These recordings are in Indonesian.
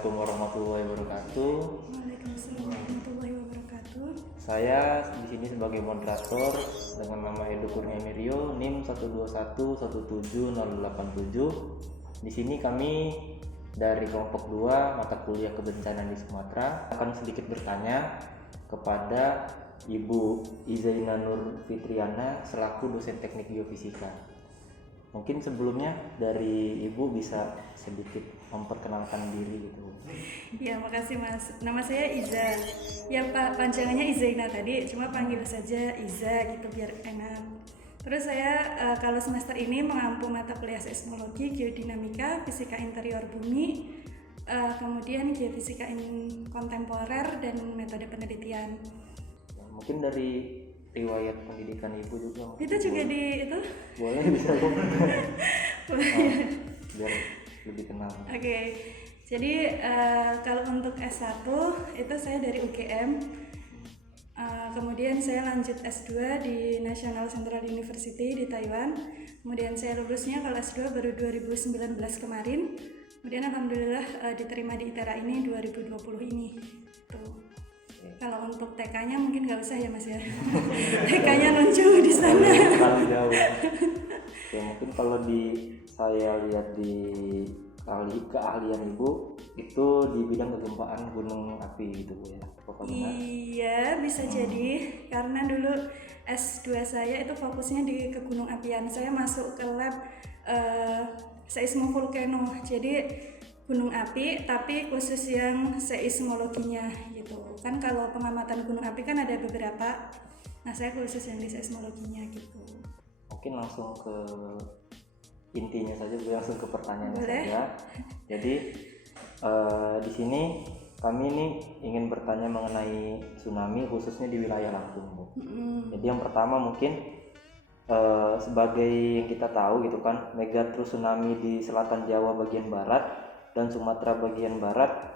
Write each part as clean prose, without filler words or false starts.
Assalamualaikum warahmatullahi wabarakatuh. Waalaikumsalam warahmatullahi wabarakatuh. Saya di sini sebagai moderator dengan nama Edo Kurnia Mirio, NIM 121178087. Di sini kami dari kelompok 2 mata kuliah kebencanaan di Sumatera akan sedikit bertanya kepada Ibu Izaina Nur Fitriana selaku dosen teknik geofisika. Mungkin sebelumnya dari Ibu bisa sedikit memperkenalkan diri gitu. Ya, makasih Mas. Nama saya Iza. Ya Pak, panjangannya Izaina tadi, cuma panggil saja Iza gitu biar enak. Terus saya kalau semester ini mengampu mata kuliah seismologi, geodinamika, fisika interior bumi, kemudian geofisika kontemporer dan metode penelitian. Mungkin dari riwayat pendidikan Ibu juga. Itu juga boleh. di itu? Boleh bisa Bu. Biar lebih kenal. Oke. Jadi kalau untuk S1 itu saya dari UGM. Kemudian saya lanjut S2 di National Central University di Taiwan. Kemudian saya lulusnya kalau S2 baru 2019 kemarin. Kemudian alhamdulillah diterima di ITERA ini 2020 ini. Tuh. Kalau untuk TK-nya mungkin nggak usah ya Mas ya. TK-nya nunjuk di sana. Terlalu jauh. Ya mungkin kalau saya lihat di keahlian Ibu itu di bidang kegempaan gunung api gitu Bu ya. Iya, bisa jadi karena dulu S2 saya itu fokusnya di kegunung apian. Saya masuk ke lab seismovulkano. Jadi gunung api tapi khusus yang seismologinya gitu. Kan kalau pengamatan gunung api kan ada beberapa. Nah, saya khusus yang di seismologinya gitu. Mungkin langsung ke intinya saja, langsung ke pertanyaan Boleh? saja. Jadi di sini kami ini ingin bertanya mengenai tsunami khususnya di wilayah Lampung, Bu. Jadi yang pertama mungkin sebagai yang kita tahu gitu kan, megatrust tsunami di selatan Jawa bagian barat dan Sumatera bagian barat.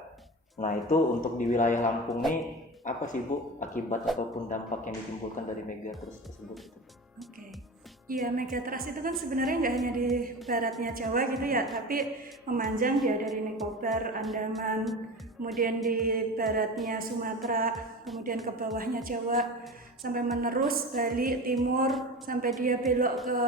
Nah itu untuk di wilayah Lampung ini apa sih Bu akibat ataupun dampak yang ditimbulkan dari megatrust tersebut? Oke. Iya, megatrust itu kan sebenarnya nggak hanya di baratnya Jawa gitu ya, tapi memanjang dia dari Nicobar, Andaman, kemudian di baratnya Sumatera, kemudian ke bawahnya Jawa, sampai menerus Bali, timur, sampai dia belok ke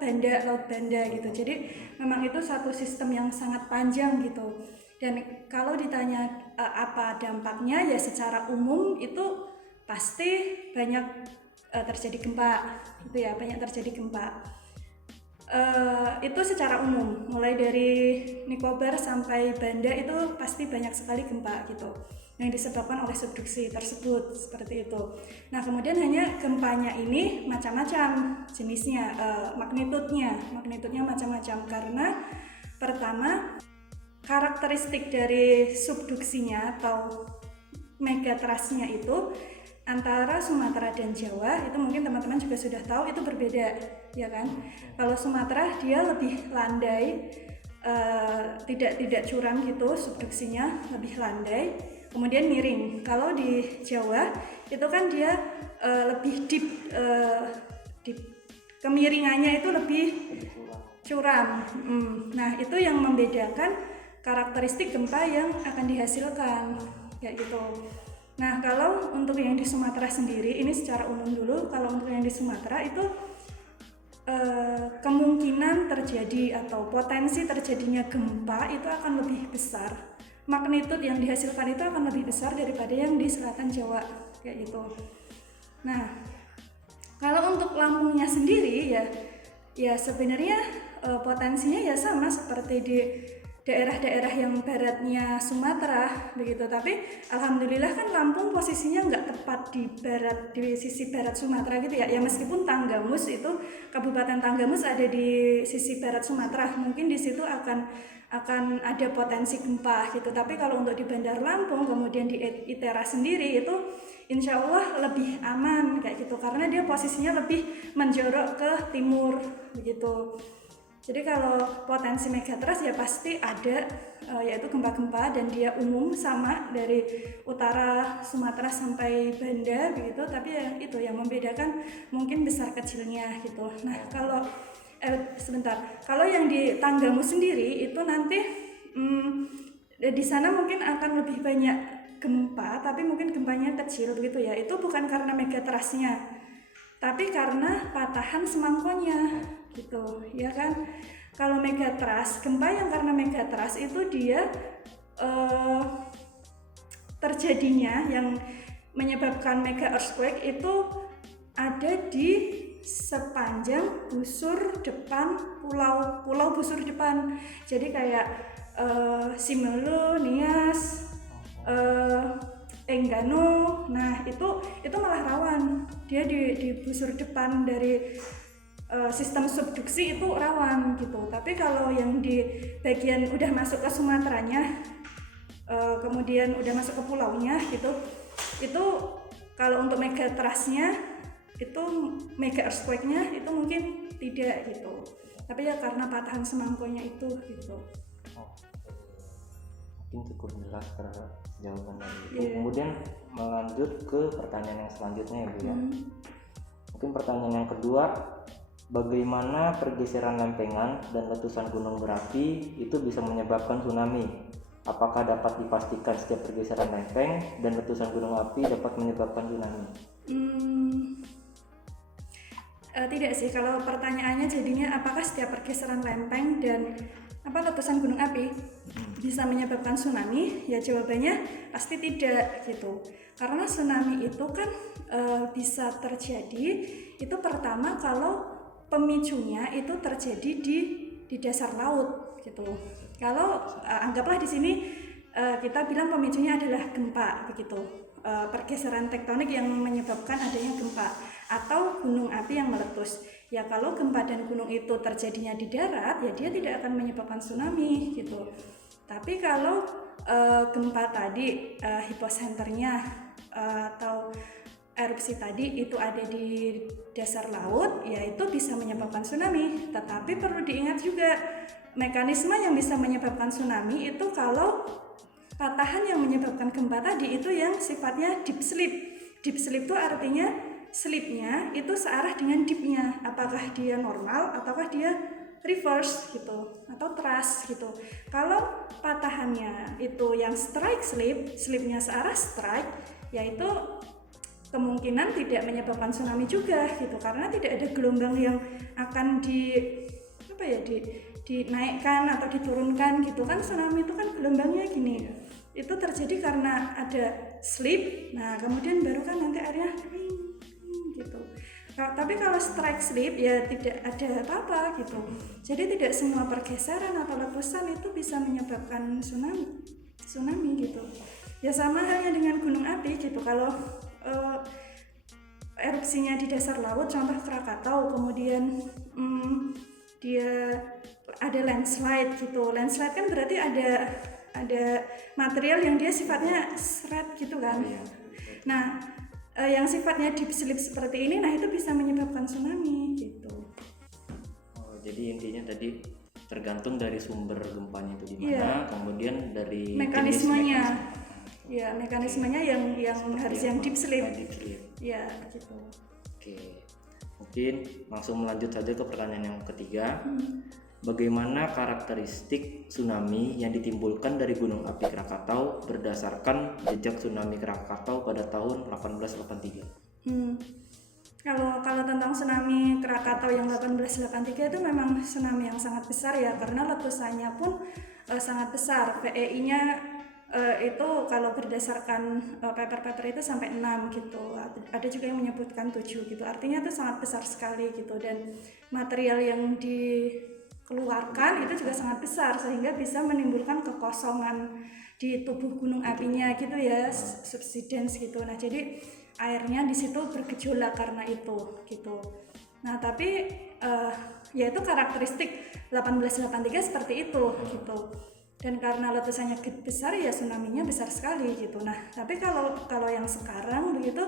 Banda, Laut Banda gitu. Jadi memang itu satu sistem yang sangat panjang gitu. Dan kalau ditanya apa dampaknya, ya secara umum itu pasti banyak terjadi gempa gitu ya, banyak terjadi gempa. Itu secara umum, mulai dari Nicobar sampai Banda itu pasti banyak sekali gempa gitu yang disebabkan oleh subduksi tersebut seperti itu. Nah kemudian hanya gempanya ini macam-macam jenisnya, magnitudenya macam-macam karena pertama karakteristik dari subduksinya atau megatrustnya itu antara Sumatera dan Jawa itu mungkin teman-teman juga sudah tahu itu berbeda ya kan. Kalau Sumatera dia lebih landai, tidak curam gitu, subduksinya lebih landai, kemudian miring. Kalau di Jawa itu kan dia lebih deep, kemiringannya itu lebih curam. Nah itu yang membedakan karakteristik gempa yang akan dihasilkan kayak gitu. Nah kalau untuk yang di Sumatera sendiri, ini secara umum dulu, kalau untuk yang di Sumatera itu kemungkinan terjadi atau potensi terjadinya gempa itu akan lebih besar, magnitud yang dihasilkan itu akan lebih besar daripada yang di selatan Jawa kayak gitu. Nah kalau untuk Lampungnya sendiri ya sebenarnya potensinya ya sama seperti di daerah-daerah yang baratnya Sumatera begitu, tapi alhamdulillah kan Lampung posisinya nggak tepat di sisi barat Sumatera gitu ya. Ya meskipun Tanggamus itu Kabupaten Tanggamus ada di sisi barat Sumatera, mungkin di situ akan ada potensi gempa gitu. Tapi kalau untuk di Bandar Lampung kemudian di ITERA sendiri itu insya Allah lebih aman kayak gitu karena dia posisinya lebih menjorok ke timur begitu. Jadi kalau potensi megatrust ya pasti ada, yaitu gempa-gempa dan dia umum sama dari utara Sumatera sampai Banda begitu, tapi itu yang membedakan mungkin besar kecilnya gitu. Nah kalau yang di Tanggamus sendiri itu nanti di sana mungkin akan lebih banyak gempa, tapi mungkin gempanya kecil begitu ya. Itu bukan karena megatrustnya, tapi karena patahan semangkonya gitu ya kan. Kalau megatrust, gempa yang karena megatrust itu dia terjadinya yang menyebabkan mega earthquake itu ada di sepanjang busur depan pulau busur depan. Jadi kayak Simelu, Nias, Enggano. Nah itu malah rawan. Dia di busur depan dari sistem subduksi itu rawan gitu. Tapi kalau yang di bagian udah masuk ke Sumateranya, kemudian udah masuk ke pulaunya gitu, itu kalau untuk megatrustnya itu mega earthquake-nya itu mungkin tidak gitu. Tapi ya karena patahan semangkonya itu gitu. Mungkin cukup jelas terhadap jawaban dari itu. Kemudian melanjut ke pertanyaan yang selanjutnya ya Bu ya. Mungkin pertanyaan yang kedua, bagaimana pergeseran lempengan dan letusan gunung berapi itu bisa menyebabkan tsunami? Apakah dapat dipastikan setiap pergeseran lempeng dan letusan gunung api dapat menyebabkan tsunami? Tidak sih, kalau pertanyaannya jadinya apakah setiap pergeseran lempeng dan letusan gunung api bisa menyebabkan tsunami? Ya jawabannya pasti tidak gitu. Karena tsunami itu kan bisa terjadi itu pertama kalau pemicunya itu terjadi di dasar laut gitu. Kalau anggaplah di sini kita bilang pemicunya adalah gempa begitu, pergeseran tektonik yang menyebabkan adanya gempa atau gunung api yang meletus. Ya kalau gempa dan gunung itu terjadinya di darat, ya dia tidak akan menyebabkan tsunami gitu. Tapi kalau gempa tadi hiposenternya atau erupsi tadi itu ada di dasar laut, ya itu bisa menyebabkan tsunami. Tetapi perlu diingat juga mekanisme yang bisa menyebabkan tsunami itu kalau patahan yang menyebabkan gempa tadi itu yang sifatnya deep slip. Deep slip itu artinya slipnya itu searah dengan deepnya, apakah dia normal ataukah dia reverse gitu atau thrust gitu. Kalau patahannya itu yang strike slip, slipnya searah strike, yaitu kemungkinan tidak menyebabkan tsunami juga gitu, karena tidak ada gelombang yang akan dinaikkan atau diturunkan gitu kan. Tsunami itu kan gelombangnya gini, itu terjadi karena ada slip, nah kemudian baru kan nanti airnya gitu. Tapi kalau strike slip ya tidak ada apa-apa gitu. Jadi tidak semua pergeseran atau letusan itu bisa menyebabkan tsunami gitu. Ya sama halnya dengan gunung api gitu. Kalau erupsinya di dasar laut, contoh Krakatau, kemudian dia ada landslide gitu. Landslide kan berarti ada material yang dia sifatnya seret gitu kan. Nah, yang sifatnya deep slip seperti ini, nah itu bisa menyebabkan tsunami gitu. Jadi intinya tadi tergantung dari sumber gempanya itu di mana, kemudian dari mekanismenya. Ya, mekanismenya yang harus yang deep slip. Ya, gitu. Oke. Mungkin langsung melanjut saja ke pertanyaan yang ketiga. Bagaimana karakteristik tsunami yang ditimbulkan dari gunung api Krakatau berdasarkan jejak tsunami Krakatau pada tahun 1883? Kalau tentang tsunami Krakatau yang 1883 itu memang tsunami yang sangat besar ya, karena letusannya pun sangat besar. PEI-nya itu kalau berdasarkan paper-paper itu sampai 6 gitu. Ada juga yang menyebutkan 7 gitu. Artinya itu sangat besar sekali gitu, dan material yang dikeluarkan itu juga sangat besar sehingga bisa menimbulkan kekosongan di tubuh gunung apinya gitu ya, subsidence gitu. Nah, jadi airnya di situ bergejolak karena itu gitu. Nah, tapi ya itu karakteristik 1883 seperti itu gitu. Dan karena letusannya besar ya tsunami-nya besar sekali gitu. Nah, tapi kalau yang sekarang begitu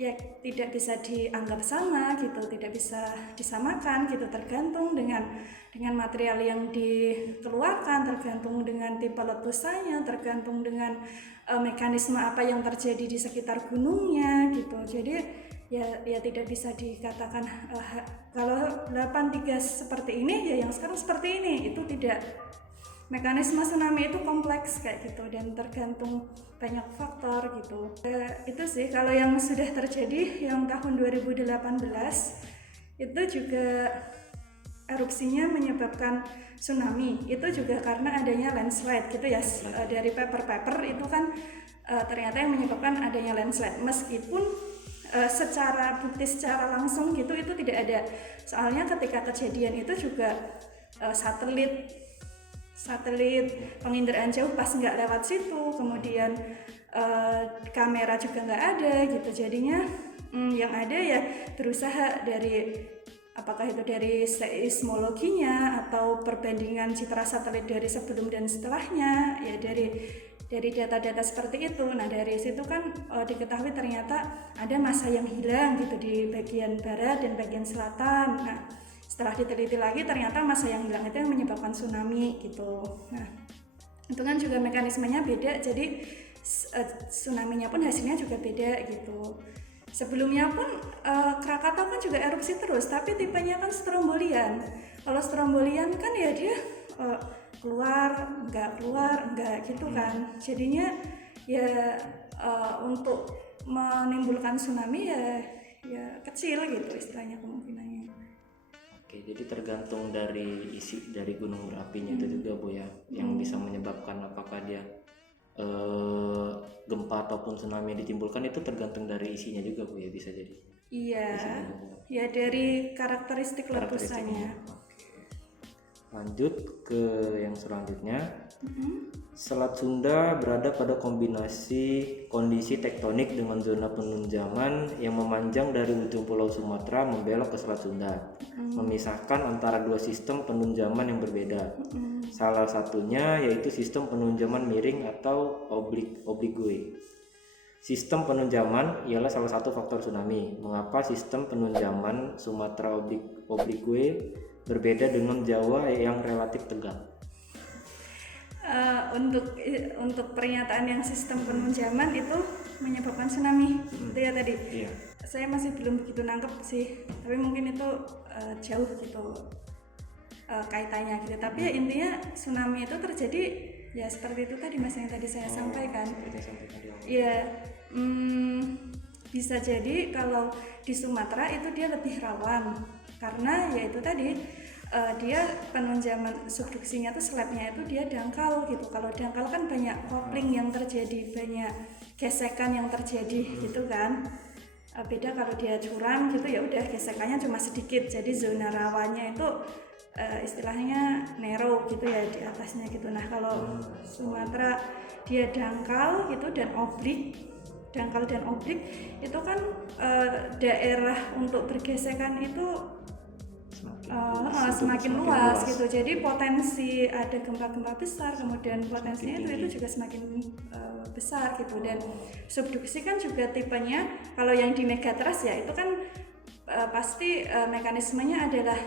ya tidak bisa dianggap sama gitu, tidak bisa disamakan gitu, tergantung dengan material yang dikeluarkan, tergantung dengan tipe letusannya, tergantung dengan mekanisme apa yang terjadi di sekitar gunungnya gitu. Jadi ya tidak bisa dikatakan kalau 83 seperti ini ya yang sekarang seperti ini, itu tidak mekanisme tsunami itu kompleks kayak gitu dan tergantung banyak faktor gitu. Itu sih kalau yang sudah terjadi yang tahun 2018 itu juga erupsinya menyebabkan tsunami. Itu juga karena adanya landslide gitu ya. Dari paper itu kan ternyata yang menyebabkan adanya landslide, meskipun secara bukti secara langsung gitu itu tidak ada. Soalnya ketika kejadian itu juga satelit penginderaan jauh pas nggak lewat situ, kemudian kamera juga nggak ada gitu. Jadinya yang ada ya berusaha dari apakah itu dari seismologinya atau perbandingan citra satelit dari sebelum dan setelahnya, ya dari data-data seperti itu. Nah dari situ kan diketahui ternyata ada massa yang hilang gitu di bagian barat dan bagian selatan. Nah setelah diteliti lagi ternyata massa yang hilang itu yang menyebabkan tsunami gitu. Nah itu kan juga mekanismenya beda, jadi tsunami-nya pun hasilnya juga beda gitu. Sebelumnya pun Krakatau kan juga erupsi terus, tapi tipenya kan strombolian. Kalau strombolian kan ya dia keluar enggak gitu kan. Jadinya ya untuk menimbulkan tsunami ya kecil gitu istilahnya kemungkinannya. Oke, jadi tergantung dari isi dari gunung berapinya itu juga Bu ya, yang bisa menyebabkan apakah dia gempa ataupun tsunami yang ditimbulkan itu tergantung dari isinya juga Bu ya, bisa jadi. Iya, ya dari karakteristik letusannya. Lanjut ke yang selanjutnya. Selat Sunda berada pada kombinasi kondisi tektonik dengan zona penunjaman yang memanjang dari ujung Pulau Sumatera membelok ke Selat Sunda, memisahkan antara dua sistem penunjaman yang berbeda. Salah satunya yaitu sistem penunjaman miring atau oblique. Sistem penunjaman ialah salah satu faktor tsunami. Mengapa sistem penunjaman Sumatera oblique berbeda dengan Jawa yang relatif tegak? Untuk pernyataan yang sistem penunjaman itu menyebabkan tsunami itu ya tadi. Iya. Saya masih belum begitu nangkep sih, tapi mungkin itu jauh gitu kaitannya gitu. Tapi ya intinya tsunami itu terjadi ya seperti itu tadi Mas yang tadi saya sampaikan. Iya, bisa jadi kalau di Sumatera itu dia lebih rawan karena ya itu tadi dia penunjaman subduksinya tuh slabnya itu dia dangkal gitu. Kalau dangkal kan banyak kopling yang terjadi, banyak gesekan yang terjadi gitu kan. Beda kalau dia curam gitu ya udah gesekannya cuma sedikit, jadi zona rawannya itu istilahnya narrow gitu ya di atasnya gitu. Nah kalau Sumatera dia dangkal gitu dan dangkal dan oblik itu kan daerah untuk bergesekan itu semakin luas gitu. Jadi potensi ada gempa-gempa besar, kemudian potensinya itu juga semakin besar gitu. Dan subduksi kan juga tipenya kalau yang di megatrust ya itu kan pasti mekanismenya adalah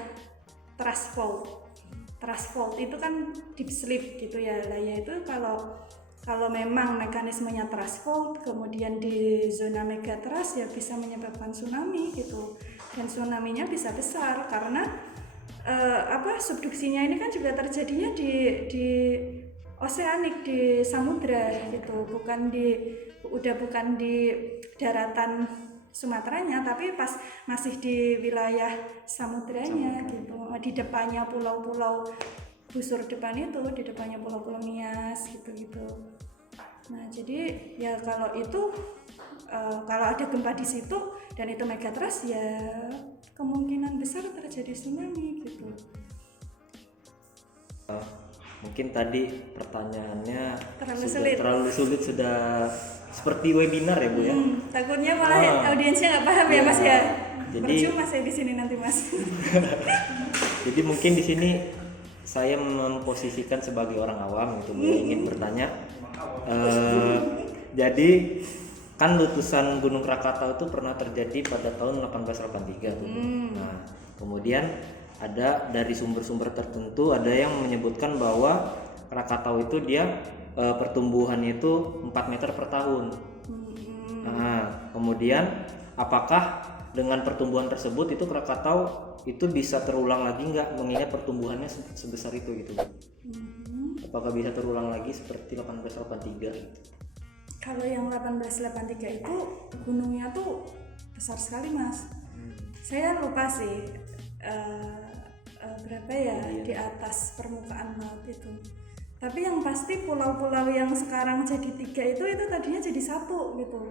thrust fault itu kan deep slip gitu ya. Lah ya itu kalau memang mekanismenya thrust fault kemudian di zona megatrust ya bisa menyebabkan tsunami gitu. Dan tsunami-nya bisa besar karena subduksinya ini kan juga terjadinya di oseanik, di samudra gitu, bukan di daratan Sumateranya, tapi pas masih di wilayah samudranya gitu, di depannya pulau-pulau busur depan itu, di depannya pulau-pulau Nias gitu. Nah jadi ya kalau itu kalau ada gempa di situ dan itu megatrust ya kemungkinan besar terjadi tsunami gitu. Mungkin tadi pertanyaannya terlalu sulit sudah seperti webinar ya Bu ya. Takutnya malah audiensnya nggak paham ya Mas ya. Jadi percuma saya di sini nanti Mas. Jadi mungkin di sini saya memposisikan sebagai orang awam gitu Bu, ingin bertanya. Jadi kan letusan Gunung Krakatau itu pernah terjadi pada tahun 1883 tuh. Nah, kemudian ada dari sumber-sumber tertentu ada yang menyebutkan bahwa Krakatau itu dia pertumbuhannya itu 4 meter per tahun. Nah, kemudian apakah dengan pertumbuhan tersebut itu Krakatau itu bisa terulang lagi nggak mengingat pertumbuhannya sebesar itu gitu? apakah bisa terulang lagi seperti 1883 gitu? Kalau yang 1883 itu gunungnya tuh besar sekali Mas. Saya lupa sih berapa ya di atas permukaan laut itu. Tapi yang pasti pulau-pulau yang sekarang jadi 3 itu tadinya jadi 1 gitu.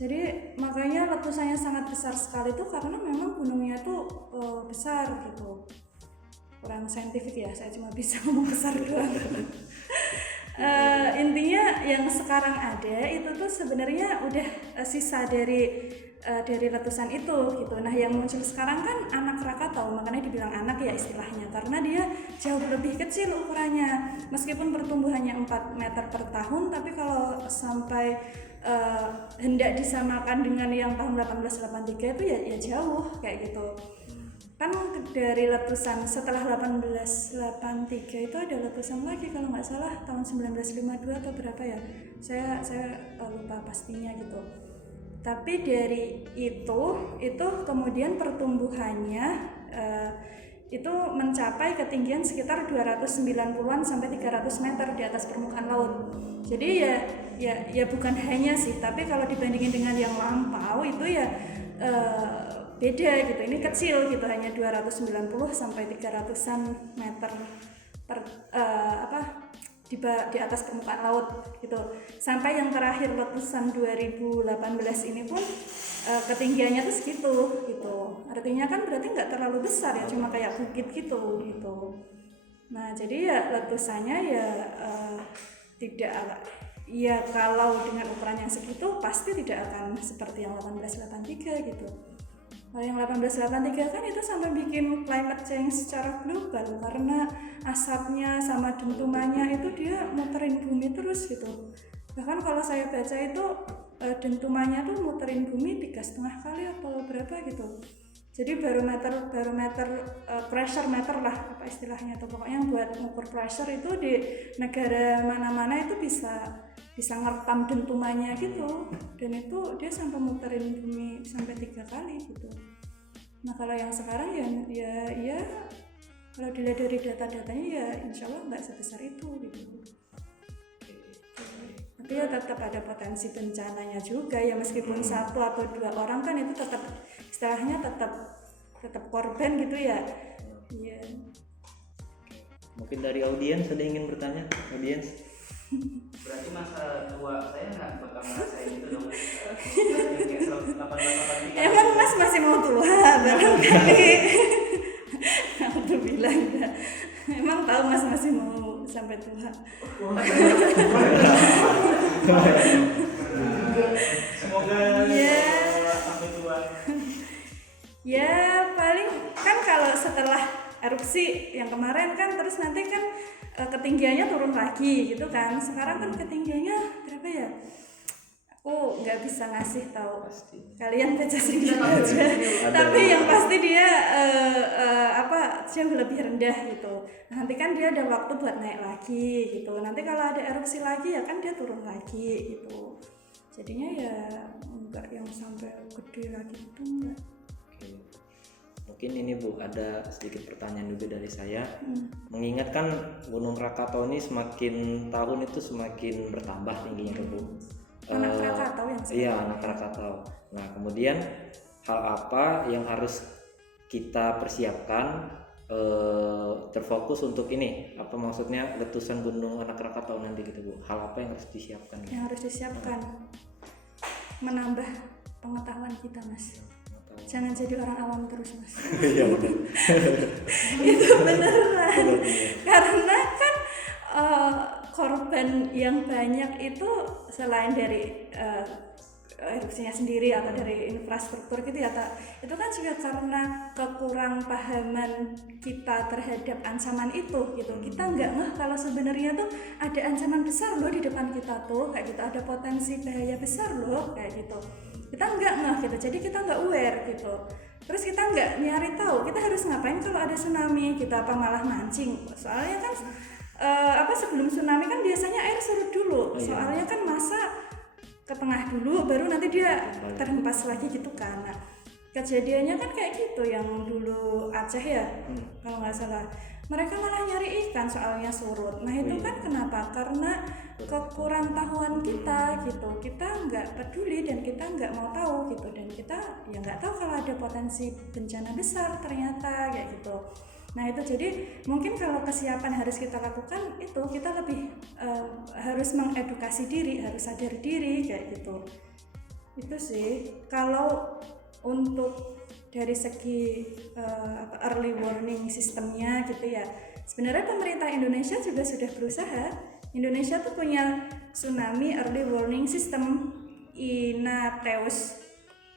Jadi makanya letusannya sangat besar sekali tuh karena memang gunungnya tuh besar gitu. Kurang saintifik ya, saya cuma bisa ngomong besar doang. Intinya yang sekarang ada itu tuh sebenarnya udah sisa dari letusan itu gitu. Nah yang muncul sekarang kan anak Krakatau, makanya dibilang anak ya istilahnya karena dia jauh lebih kecil ukurannya. Meskipun pertumbuhannya 4 meter per tahun, tapi kalau sampai hendak disamakan dengan yang tahun 1883 itu ya jauh kayak gitu. Kan dari letusan setelah 1883 itu ada letusan lagi kalau nggak salah tahun 1952 atau berapa ya, saya lupa pastinya gitu. Tapi dari itu kemudian pertumbuhannya itu mencapai ketinggian sekitar 290-an sampai 300 meter di atas permukaan laut. Jadi ya bukan hanya sih, tapi kalau dibandingin dengan yang lampau itu ya beda gitu. Ini kecil gitu, hanya 290 sampai 300-an meter di atas permukaan laut gitu. Sampai yang terakhir letusan 2018 ini pun ketinggiannya tuh segitu gitu. Artinya kan berarti nggak terlalu besar ya, cuma kayak bukit gitu. Nah jadi ya letusannya ya tidak, ya kalau dengan ukuran yang segitu pasti tidak akan seperti yang 1883 gitu. Kalau yang 1883 kan itu sampai bikin climate change secara global karena asapnya sama dentumannya itu dia muterin bumi terus gitu. Bahkan kalau saya baca itu dentumannya tuh muterin bumi 3,5 kali atau berapa gitu. Jadi barometer pressure meter lah apa istilahnya tuh, pokoknya buat mengukur pressure itu di negara mana-mana itu bisa ngerekam dentumannya gitu, dan itu dia sampai muterin bumi sampai 3 kali gitu. Nah kalau yang sekarang ya kalau dilihat dari data-datanya ya insya Allah nggak sebesar itu gitu. Tapi ya tetap ada potensi bencananya juga ya, meskipun 1 atau 2 orang kan itu tetap istilahnya tetap korban gitu ya. Iya. Mungkin dari audiens ada yang ingin bertanya? Audiens? Berarti masa tua saya nggak bakal ngerasain itu dong. Kayak 1883. Emang Mas masih mau tua barangkali. Aku bilang ya. Emang tahu Mas masih mau sampai tua. Semoga sampai tua. Ya paling kan kalau setelah erupsi yang kemarin kan terus nanti kan ketinggiannya turun lagi gitu kan. Sekarang kan ketinggiannya berapa ya? Aku nggak bisa ngasih tahu. Kalian baca sendiri aja. Tapi yang pasti dia jauh lebih rendah gitu. Nanti kan dia ada waktu buat naik lagi gitu. Nanti kalau ada erupsi lagi ya kan dia turun lagi gitu. Jadinya ya enggak yang sampai gede lagi itu enggak. Mungkin ini Bu, ada sedikit pertanyaan juga dari saya. Mengingatkan Gunung Krakatau ini semakin tahun itu semakin bertambah tingginya Bu. Anak Krakatau yang sekarang. Iya, anak Krakatau. Nah, kemudian hal apa yang harus kita persiapkan terfokus untuk ini? Apa maksudnya letusan Gunung Anak Krakatau nanti gitu Bu? Hal apa yang harus disiapkan? Yang harus disiapkan menambah pengetahuan kita Mas. Jangan jadi orang awam terus Mas. Iya benar. Itu beneran. Karena kan korban yang banyak itu selain dari erupsinya sendiri atau dari infrastruktur gitu ya, itu kan juga karena kekurang pahaman kita terhadap ancaman itu gitu. Kita nggak ngeh kalau sebenarnya tuh ada ancaman besar loh di depan kita tuh kayak gitu, ada potensi bahaya besar loh kayak gitu. Kita nggak ngeh gitu, jadi kita nggak aware gitu. Terus kita nggak nyari tahu kita harus ngapain kalau ada tsunami, kita apa malah mancing. Soalnya kan sebelum tsunami kan biasanya air surut dulu. Soalnya kan masa ke tengah dulu baru nanti dia terhempas lagi gitu kan. Nah, kejadiannya kan kayak gitu yang dulu Aceh ya, kalau nggak salah mereka malah nyari ikan soalnya surut. Nah itu kan kenapa? Karena kekurang tahuan kita gitu, kita nggak peduli dan kita nggak mau tahu gitu, dan kita ya nggak tahu kalau ada potensi bencana besar ternyata kayak gitu. Nah itu jadi mungkin kalau kesiapan harus kita lakukan itu kita lebih harus mengedukasi diri, harus sadar diri kayak gitu. Itu sih kalau untuk dari segi early warning sistemnya gitu ya. Sebenarnya pemerintah Indonesia juga sudah berusaha. Indonesia tuh punya tsunami early warning system INATEWS,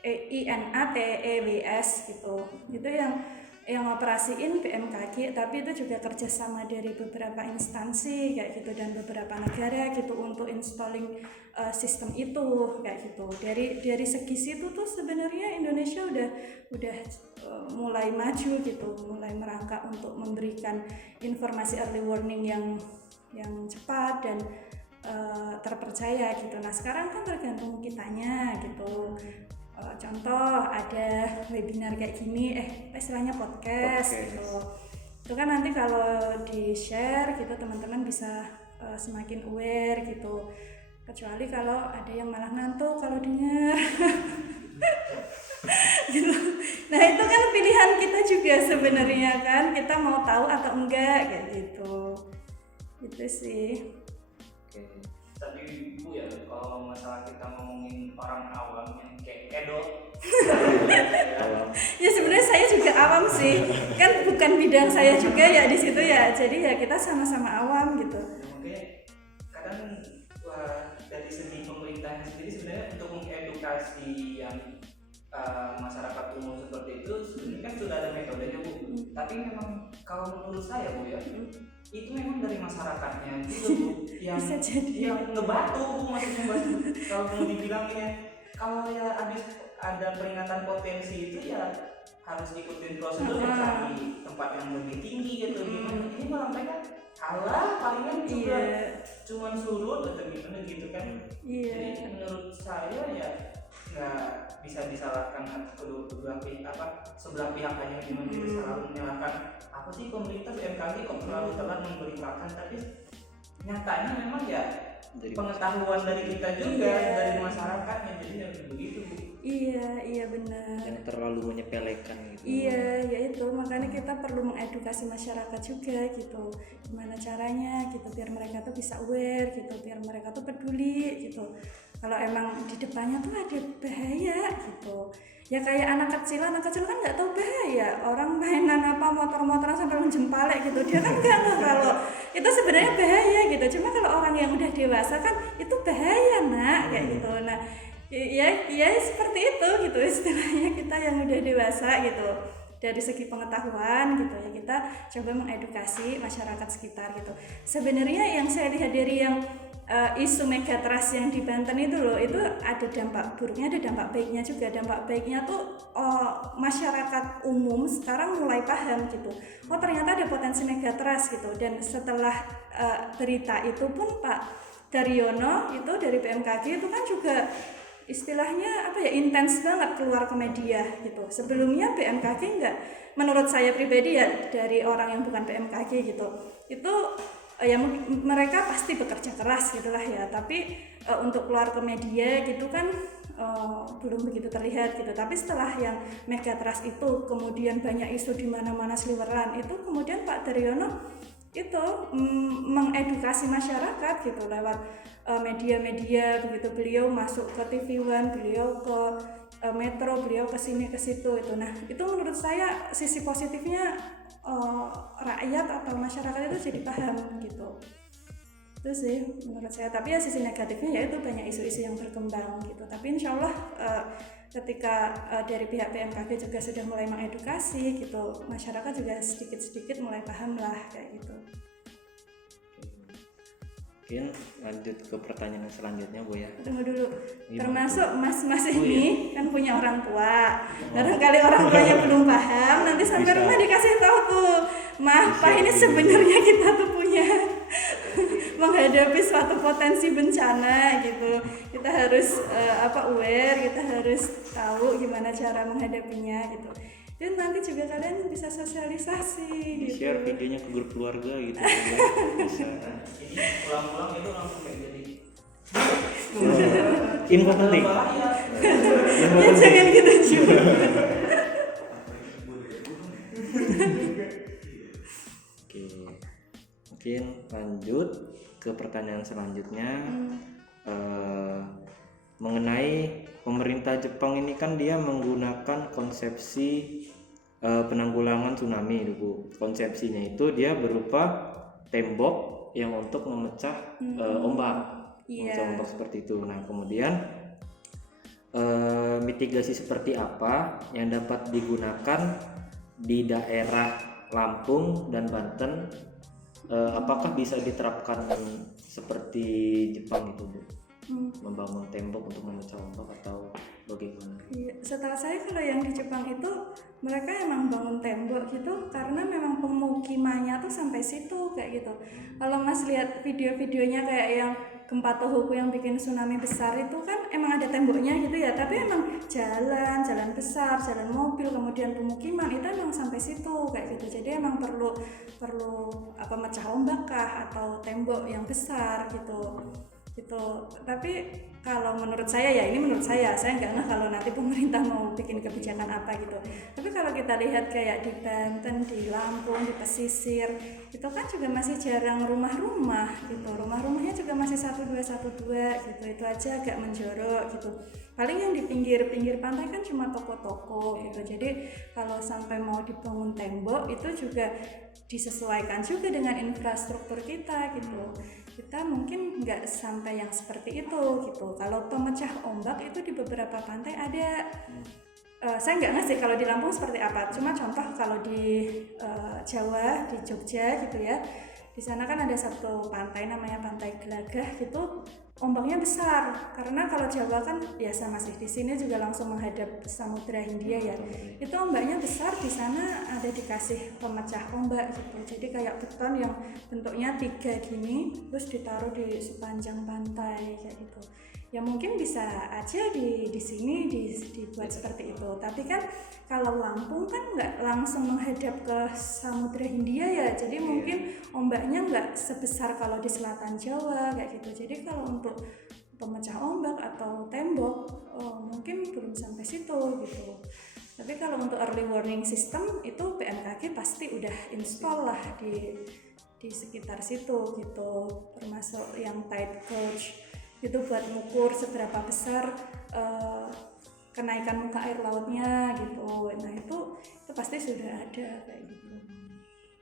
INATEWS gitu. Itu yang operasiin BMKG, tapi itu juga kerjasama dari beberapa instansi kayak gitu dan beberapa negara gitu untuk installing sistem itu kayak gitu. Dari segi situ tuh sebenarnya Indonesia udah mulai maju gitu, mulai merangkak untuk memberikan informasi early warning yang cepat dan terpercaya gitu. Nah sekarang kan tergantung kitanya gitu. Contoh ada webinar kayak gini, istilahnya podcast gitu. Itu kan nanti kalau di share gitu teman-teman bisa semakin aware gitu. Kecuali kalau ada yang malah ngantuk kalau dengar. Gitu. Nah itu kan pilihan kita juga sebenarnya kan, kita mau tahu atau enggak kayak gitu. Itu sih. Tadi Bu ya, kalau masalah kita ngomongin orang awam yang kayak Edo ya sebenarnya saya juga awam sih, kan bukan bidang saya juga ya di situ ya, jadi ya kita sama-sama awam gitu. Oke, kadang dari segi pemerintahnya sendiri sebenarnya untuk mengedukasi yang masyarakat umum seperti itu sebenarnya kan sudah ada metodenya Bu. Tapi memang kalau menurut saya Bu ya, itu memang dari masyarakatnya gitu Bu, yang ngebatu Bu, maksudnya kalau mau dibilangnya kalau ya habis ada peringatan potensi itu ya harus ikutin prosedur cari tempat yang lebih tinggi gitu. Gimana ini malah mereka kalah palingan juga cuman surut atau gimana gitu kan. Jadi menurut saya ya nggak bisa disalahkan kedua pihak sebelah pihak hanya gimana kita selalu menyalahkan apa sih pemerintah BMKG kok terlalu telat memberitakan, tapi nyatanya memang ya dari pengetahuan dari kita juga dari masyarakatnya, jadi ya begitu Bu. Iya benar. Yang terlalu menyepelekan gitu. Iya, ya itu makanya kita perlu mengedukasi masyarakat juga gitu. Gimana caranya gitu biar mereka tuh bisa aware gitu, biar mereka tuh peduli gitu. Kalau emang di depannya tuh ada bahaya gitu. Ya kayak anak kecil kan nggak tahu bahaya. Orang mainan apa motor-motoran sampai menjempalek gitu, dia kan nggak kalau itu sebenarnya bahaya gitu. Cuma kalau orang yang udah dewasa kan itu bahaya nak kayak gitu. Nah ya seperti itu gitu istilahnya, kita yang udah dewasa gitu dari segi pengetahuan gitu ya, kita coba mengedukasi masyarakat sekitar gitu. Sebenarnya yang saya lihat dari yang isu megatrust yang di Banten itu loh, itu ada dampak buruknya, ada dampak baiknya juga. Dampak baiknya tuh masyarakat umum sekarang mulai paham gitu, oh ternyata ada potensi megatrust gitu. Dan setelah berita itu pun Pak Daryono itu dari BMKG itu kan juga istilahnya intens banget keluar ke media gitu. Sebelumnya BMKG enggak, menurut saya pribadi ya dari orang yang bukan BMKG gitu, itu ya mereka pasti bekerja keras gitulah ya, tapi untuk keluar ke media gitu kan belum begitu terlihat gitu. Tapi setelah yang megatrust itu kemudian banyak isu di mana-mana seliweran itu, kemudian Pak Daryono itu mengedukasi masyarakat gitu lewat media-media begitu. Beliau masuk ke TV One, beliau ke Metro, beliau ke sini ke situ itu. Nah itu menurut saya sisi positifnya rakyat atau masyarakat itu jadi paham gitu. Itu sih menurut saya. Tapi ya sisi negatifnya yaitu banyak isu-isu yang berkembang gitu. Tapi insya Allah ketika dari pihak BMKG juga sudah mulai mengedukasi gitu, masyarakat juga sedikit-sedikit mulai paham lah kayak gitu. Mungkin lanjut ke pertanyaan selanjutnya Bu ya. Tunggu dulu. Termasuk mas-mas ini kan punya orang tua. Barangkali orang tuanya belum paham, nanti sampai rumah dikasih tahu tuh, "Maaf Pak, ini sebenarnya kita tuh punya menghadapi suatu potensi bencana gitu. Kita harus aware, kita harus tahu gimana cara menghadapinya gitu." Itu Dan nanti juga kalian bisa sosialisasi gitu. Share videonya ke grup keluarga gitu ya. Bisa. Jadi pulang-pulang itu langsung kayak jadi Info penting. bahaya. Ya jangan gitu juga. Oke, mungkin lanjut ke pertanyaan selanjutnya. Mengenai pemerintah Jepang ini kan dia menggunakan konsepsi penanggulangan tsunami itu Bu. Konsepsinya itu dia berupa tembok yang untuk memecah ombak, memecah ombak seperti itu. Nah kemudian mitigasi seperti apa yang dapat digunakan di daerah Lampung dan Banten, apakah bisa diterapkan seperti Jepang itu Bu? Membangun tembok untuk memecah ombak atau bagaimana? Iya, setahu saya kalau yang di Jepang itu mereka emang bangun tembok gitu karena memang pemukimannya tuh sampai situ kayak gitu. Kalau Mas lihat video-videonya kayak yang gempa Tohoku yang bikin tsunami besar itu kan emang ada temboknya gitu ya, tapi emang jalan besar, jalan mobil, kemudian pemukiman itu emang sampai situ kayak gitu. Jadi emang perlu apa mecah ombak kah atau tembok yang besar gitu. Tapi kalau menurut saya ya, ini menurut saya nggak ngeh kalau nanti pemerintah mau bikin kebijakan apa gitu. Tapi kalau kita lihat kayak di Banten, di Lampung, di pesisir itu kan juga masih jarang rumah-rumah gitu, rumah-rumahnya juga masih 1-2 gitu, itu aja agak menjorok gitu. Paling yang di pinggir pantai kan cuma toko-toko gitu. Jadi kalau sampai mau dibangun tembok itu juga disesuaikan juga dengan infrastruktur kita gitu. Kita mungkin nggak sampai yang seperti itu gitu. Kalau pemecah ombak itu di beberapa pantai ada. Saya nggak ngerti kalau di Lampung seperti apa. Cuma contoh kalau di Jawa, di Jogja gitu ya. Di sana kan ada satu pantai namanya Pantai Gelagah gitu. Ombaknya besar karena kalau Jawa kan biasa masih di sini juga langsung menghadap Samudra Hindia ya. Itu ombaknya besar, di sana ada dikasih pemecah ombak gitu. Jadi kayak beton yang bentuknya 3 gini terus ditaruh di sepanjang pantai kayak gitu. Ya mungkin bisa aja di sini dibuat seperti itu. Tapi kan kalau Lampung kan nggak langsung menghadap ke Samudra Hindia ya. Jadi mungkin ombaknya nggak sebesar kalau di selatan Jawa kayak gitu. Jadi kalau untuk pemecah ombak atau tembok mungkin belum sampai situ gitu. Tapi kalau untuk early warning system itu BMKG pasti udah install lah di sekitar situ gitu. Termasuk yang tide gauge itu buat mengukur seberapa besar kenaikan muka air lautnya gitu. Nah itu pasti sudah ada kayak gitu.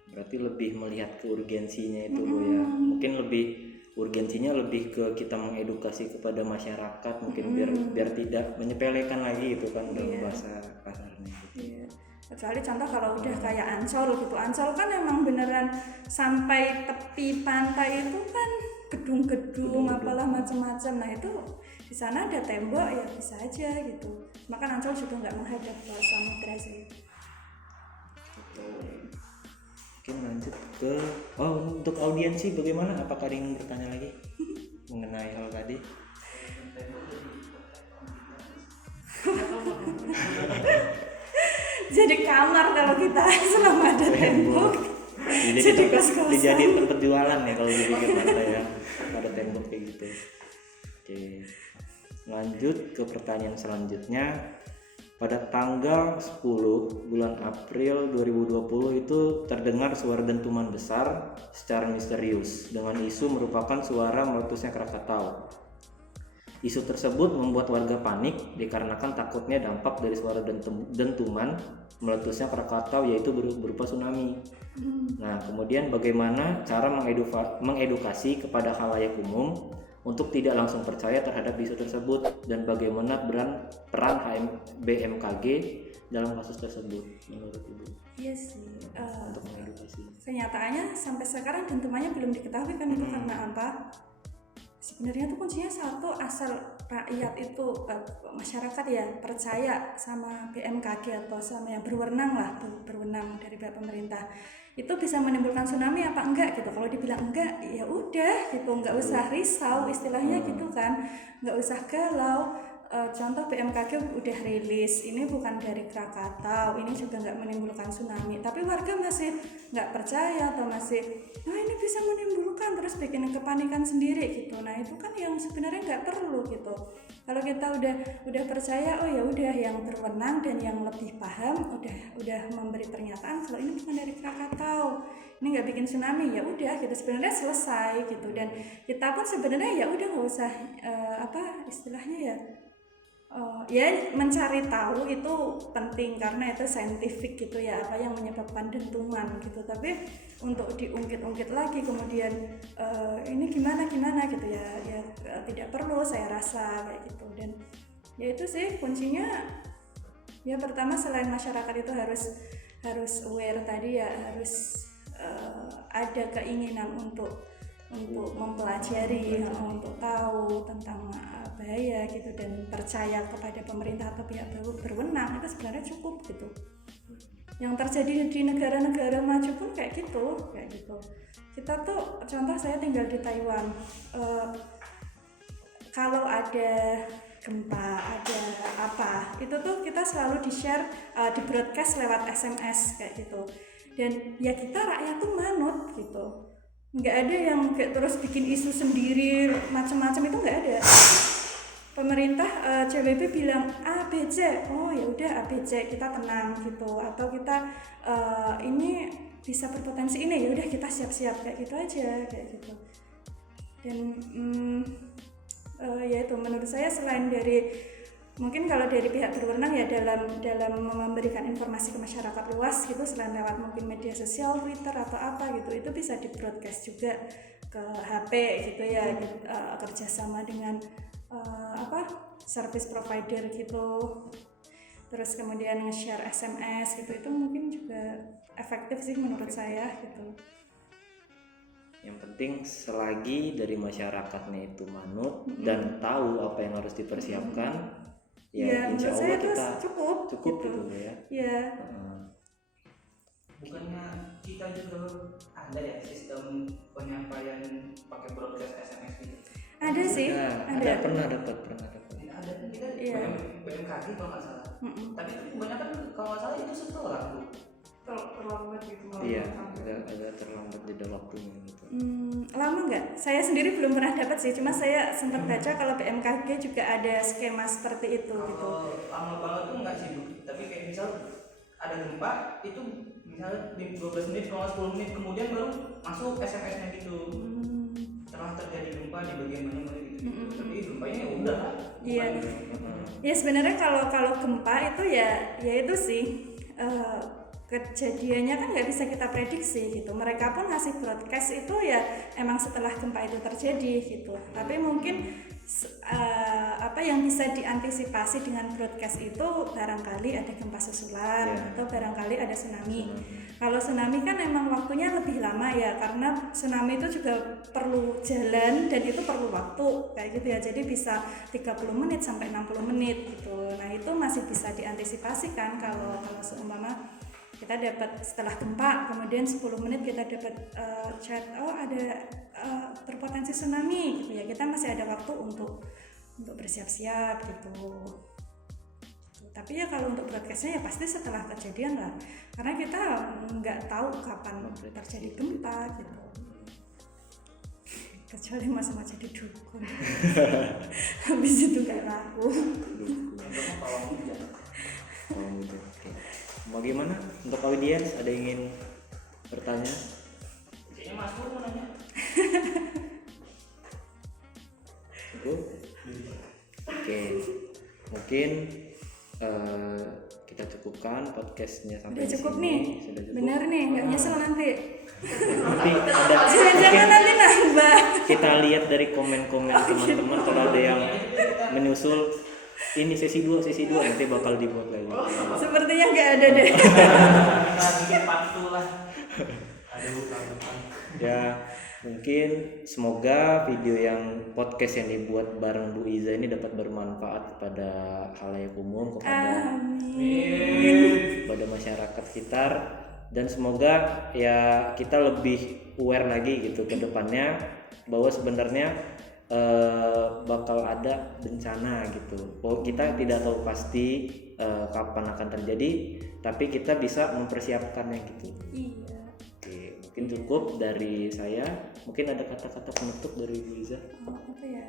Berarti lebih melihat ke urgensinya itu Bu ya. Mungkin lebih urgensinya lebih ke kita mengedukasi kepada masyarakat mungkin biar tidak menyepelekan lagi gitu kan dalam bahasa kasarnya gitu. Iya. Kecuali contoh kalau udah kayak Ancol gitu. Ancol kan emang beneran sampai tepi pantai itu kan gedung-gedung apalah macam-macam. Nah itu di sana ada tembok ya bisa aja gitu. Maka Ancol juga nggak menghadap ke samudra sih. Mungkin lanjut ke untuk audiensi bagaimana? Apakah ada yang bertanya lagi mengenai hal tadi? Jadi kamar kalau kita selama ada tembok. Jadi kos-kosan. Dijadiin tempat jualan ya kalau di pinggir pantai ya. Ada tembok kayak gitu. Oke. Lanjut ke pertanyaan selanjutnya. Pada tanggal 10 bulan April 2020 itu terdengar suara dentuman besar secara misterius dengan isu merupakan suara meletusnya Krakatau. Isu tersebut membuat warga panik dikarenakan takutnya dampak dari suara dentuman meletusnya Krakatau yaitu berupa tsunami. Nah, kemudian bagaimana cara mengedukasi kepada khalayak umum untuk tidak langsung percaya terhadap isu tersebut dan bagaimana peran BMKG dalam kasus tersebut menurut Ibu? Iya sih. Untuk mengedukasi. Kenyataannya sampai sekarang dentumannya belum diketahui kan itu karena apa? Sebenarnya tuh kuncinya satu, asal rakyat itu masyarakat ya percaya sama BMKG atau sama yang berwenang dari pihak pemerintah itu bisa menimbulkan tsunami apa enggak gitu. Kalau dibilang enggak ya udah gitu, nggak usah risau istilahnya gitu kan, nggak usah galau. contoh BMKG udah rilis, ini bukan dari Krakatau, ini juga nggak menimbulkan tsunami, tapi warga masih nggak percaya atau masih, ini bisa menimbulkan, terus bikin kepanikan sendiri gitu. Nah itu kan yang sebenarnya nggak perlu gitu. Kalau kita udah percaya, oh ya udah, yang berwenang dan yang lebih paham udah memberi pernyataan kalau ini bukan dari Krakatau, ini nggak bikin tsunami, ya udah kita sebenarnya selesai gitu. Dan kita pun sebenarnya ya udah nggak usah istilahnya ya mencari tahu itu penting karena itu saintifik gitu ya, apa yang menyebabkan dentuman gitu. Tapi untuk diungkit-ungkit lagi kemudian ini gimana gitu ya tidak perlu saya rasa kayak gitu. Dan ya itu sih kuncinya, ya pertama selain masyarakat itu harus aware tadi ya, harus ada keinginan untuk mempelajari, untuk tahu tentang bahaya gitu, dan percaya kepada pemerintah atau pihak berwenang, itu sebenarnya cukup gitu. Yang terjadi di negara-negara maju pun kayak gitu. Kita tuh, contoh saya tinggal di Taiwan, kalau ada gempa, ada apa, itu tuh kita selalu di-share, di-broadcast lewat SMS kayak gitu. Dan ya kita rakyat tuh manut gitu, nggak ada yang kayak terus bikin isu sendiri macam-macam, itu nggak ada. Pemerintah CBP bilang ABC, oh ya udah ABC, kita tenang gitu. Atau kita ini bisa berpotensi ini, ya udah kita siap-siap kayak gitu aja kayak gitu. Dan ya itu menurut saya, selain dari mungkin kalau dari pihak berwenang ya dalam memberikan informasi ke masyarakat luas gitu, selain lewat mungkin media sosial, Twitter atau apa gitu, itu bisa di broadcast juga ke HP gitu ya, kerjasama dengan service provider gitu, terus kemudian nge-share SMS gitu, itu mungkin juga efektif sih menurut saya gitu. Yang penting selagi dari masyarakatnya itu manut dan tahu apa yang harus dipersiapkan, ya insya Allah kita cukup gitu ya. Iya. Bukannya kita juga ada ya sistem penyampaian pakai broadcast SMS gitu? Ada sih, ada. Pernah dapat. Ada kita BMKG kalau nggak salah. Tapi itu kebanyakan kalau nggak salah itu setelah terlambat gitu. Iya, agak terlambat jeda waktunya gitu. Lama nggak? Saya sendiri belum pernah dapat sih, cuma saya sempat baca kalau BMKG juga ada skema seperti itu gitu. Lama banget tuh nggak sih Bu, tapi kayak misal ada gempa itu misalnya di 12 menit kalau 10 menit kemudian baru masuk SMS-nya gitu. Telah terjadi gempa di bagian mana gitu. Tapi gempanya ya udah. Iya. Ya sebenarnya kalau gempa itu ya itu sih kejadiannya kan nggak bisa kita prediksi gitu. Mereka pun ngasih broadcast itu ya emang setelah gempa itu terjadi gitu. Tapi mungkin apa yang bisa diantisipasi dengan broadcast itu barangkali ada gempa susulan atau barangkali ada tsunami. Kalau tsunami kan emang waktunya lebih lama ya, karena tsunami itu juga perlu jalan dan itu perlu waktu kayak gitu ya. Jadi bisa 30 menit sampai 60 menit gitu. Nah, itu masih bisa diantisipasi kan kalau seumpama kita dapat setelah gempa, kemudian 10 menit kita dapat chat, ada berpotensi tsunami gitu ya, kita masih ada waktu untuk bersiap-siap gitu. Tapi ya kalau untuk broadcastnya ya pasti setelah kejadian lah, karena kita nggak tahu kapan terjadi gempa gitu. Kecuali masa jadi dukun. Habis itu nggak laku. Bagaimana untuk audiens, ada yang ingin bertanya? Kayaknya Mas Pur mau nanya. Oke, mungkin kita cukupkan podcastnya sampai udah cukup sini. nih, sudah cukup. bener nih, nggak nyesel nanti. Nanti ada Jangan nanti nambah. Kita lihat dari komen-komen teman-teman, kalau ada yang menyusul ini sesi 2 nanti bakal dibuat lagi. Sepertinya nggak ada deh. Kita bikin pantu lah. Ya, mungkin semoga video yang podcast yang dibuat bareng Bu Iza ini dapat bermanfaat kepada khalayak umum, kepada masyarakat sekitar, dan semoga ya kita lebih aware lagi gitu ke depannya bahwa sebenarnya bakal ada bencana gitu. Kita tidak tahu pasti kapan akan terjadi, tapi kita bisa mempersiapkannya gitu. Iya. Oke, mungkin cukup dari saya. Mungkin ada kata-kata penutup dari Bu Iza. Apa ya?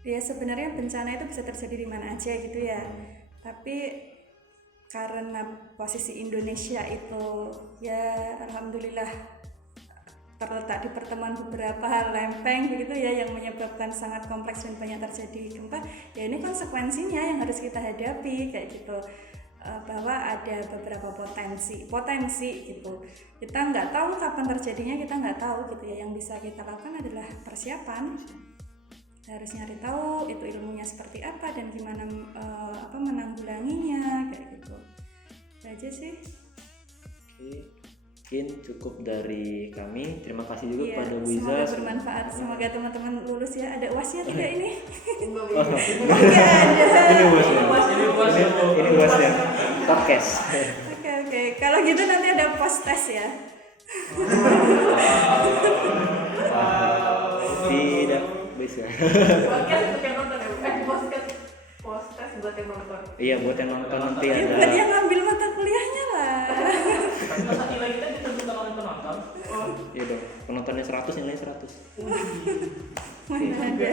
Ya sebenarnya bencana itu bisa terjadi di mana aja gitu ya. Tapi karena posisi Indonesia itu ya alhamdulillah terletak di pertemuan beberapa lempeng begitu ya, yang menyebabkan sangat kompleks dan banyak terjadi gempa, ya ini konsekuensinya yang harus kita hadapi kayak gitu. Bahwa ada beberapa potensi gitu, kita nggak tahu kapan terjadinya, kita nggak tahu gitu ya. Yang bisa kita lakukan adalah persiapan. Kita harus nyari tahu itu ilmunya seperti apa dan gimana menanggulanginya kayak gitu. Itu aja sih. Oke, mungkin cukup dari kami. Terima kasih juga kepada Bu Iza. Semoga bermanfaat. Semoga teman-teman lulus ya. Ada UASnya tidak ini? Enggak ada. Ini Ini ya. Podcast. Oke. Kalau gitu nanti ada post test ya. Tidak bisa. Podcast untuk yang nonton ya? Podcast buat yang nonton. Iya, buat yang nonton nanti Ya, ada. buat yang ngambil mata kuliahnya lah. masa nilai kita ditentukan oleh penonton. Iya dong. Penontonnya 100, nilai 100. Mana ada.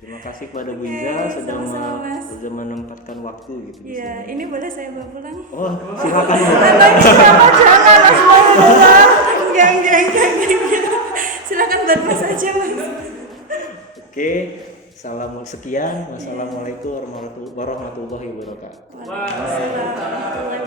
Terima kasih kepada Bu Oke, Iza sama-sama, Mas. sudah menempatkan waktu gitu di Iya, sini. ini boleh saya bawa pulang? Oh, silakan Bu. Atau ini siapa jangan Mas mau pulang? Jangan. Silakan buat Mas aja Mas. Oke, salam sekian. Wassalamualaikum warahmatullahi wabarakatuh. Waalaikumsalam warahmatullahi